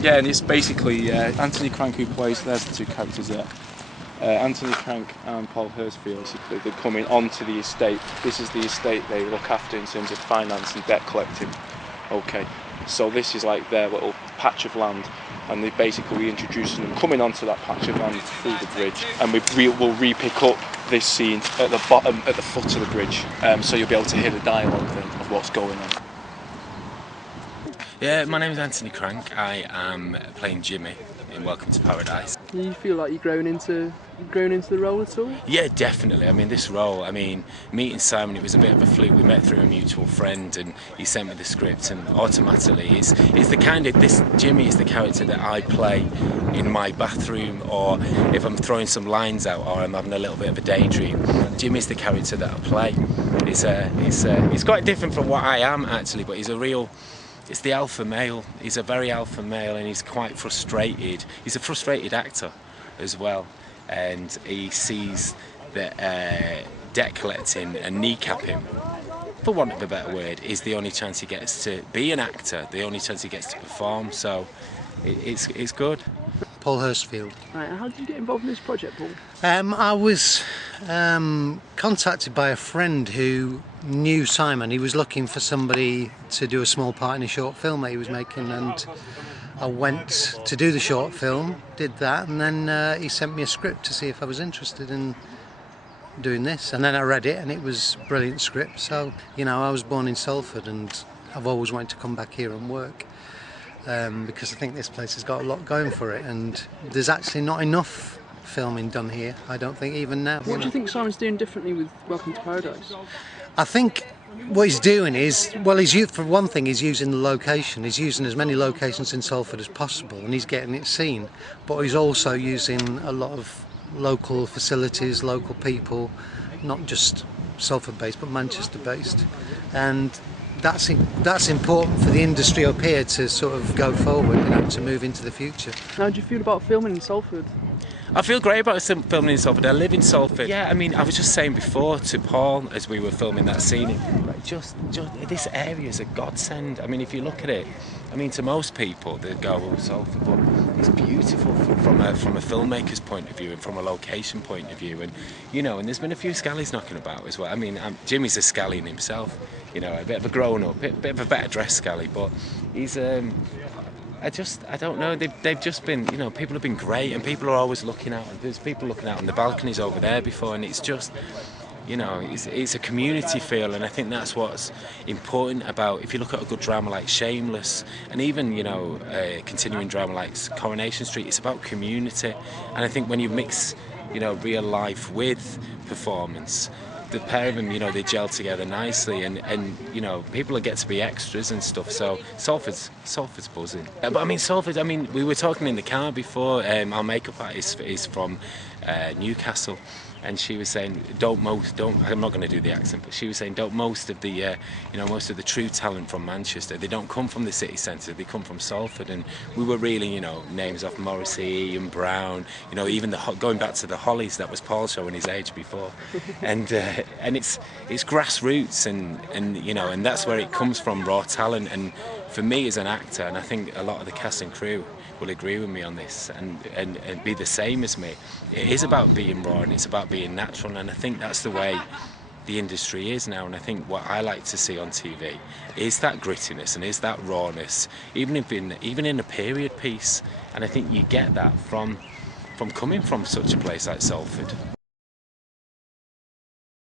Yeah, and it's basically Anthony Crank who plays, there's the two characters there. Anthony Crank and Paul Hurstfield, basically, they're coming onto the estate. This is the estate they look after in terms of finance and debt collecting. Okay, so this is like their little patch of land, and they basically reintroducing them coming onto that patch of land through the bridge, and we'll re-pick up this scene at the bottom, at the foot of the bridge, so you'll be able to hear the dialogue then of what's going on. Yeah, my name is Anthony Crank. I am playing Jimmy in Welcome to Paradise. Do you feel like you've grown into the role at all? Yeah, definitely. I mean, this role, meeting Simon, it was a bit of a fluke. We met through a mutual friend and he sent me the script, and automatically it's the kind of, this Jimmy is the character that I play in my bathroom, or if I'm throwing some lines out or I'm having a little bit of a daydream. Jimmy's the character that I play. He's quite different from what I am actually, but it's the alpha male. He's a very alpha male, and he's quite frustrated. He's a frustrated actor as well, and he sees that debt collecting and kneecapping, for want of a better word, is the only chance he gets to be an actor, the only chance he gets to perform, so it's good. Paul Hurstfield. Right, how did you get involved in this project, Paul? I was contacted by a friend who knew Simon. He was looking for somebody to do a small part in a short film that he was making, and I went to do the short film, did that, and then he sent me a script to see if I was interested in doing this, and then I read it and it was a brilliant script. So, you know, I was born in Salford and I've always wanted to come back here and work. Because I think this place has got a lot going for it, and there's actually not enough filming done here, I don't think, even now. What do you think Simon's doing differently with Welcome to Paradise? I think what he's doing is, well, for one thing, he's using the location. He's using as many locations in Salford as possible, and he's getting it seen. But he's also using a lot of local facilities, local people, not just Salford-based, but Manchester-based. And that's important for the industry up here to sort of go forward, you know, to move into the future. How do you feel about filming in Salford? I feel great about filming in Salford. I live in Salford. Yeah, I mean, I was just saying before to Paul as we were filming that scene, just this area is a godsend. I mean, if you look at it, I mean, to most people they go, "Oh, Salford," but it's beautiful from a filmmaker's point of view and from a location point of view, and you know, and there's been a few scallies knocking about as well. I mean, Jimmy's a scallion himself, you know, a bit of a grown-up, a bit of a better dressed scally, but he's I don't know, they've just been, you know, people have been great, and people are always looking out, and there's people looking out on the balconies over there before, and it's just, you know, it's a community feel, and I think that's what's important about, if you look at a good drama like Shameless, and even, you know, a continuing drama like Coronation Street, it's about community, and I think when you mix, you know, real life with performance, the pair of them, you know, they gel together nicely, and you know, people get to be extras and stuff. So Salford's buzzing. But I mean, Salford. I mean, we were talking in the car before. Our makeup artist is from Newcastle, and she was saying, I'm not going to do the accent, but she was saying, most of the true talent from Manchester, they don't come from the city centre, they come from Salford. And we were really, you know, names off Morrissey and Brown, you know, even going back to the Hollies, that was Paul showing his age before, and it's grassroots, and you know, and that's where it comes from, raw talent. And for me as an actor, and I think a lot of the cast and crew will agree with me on this and be the same as me, it is about being raw and it's about being natural, and I think that's the way the industry is now. And I think what I like to see on TV is that grittiness and is that rawness, even in a period piece, and I think you get that from coming from such a place like Salford.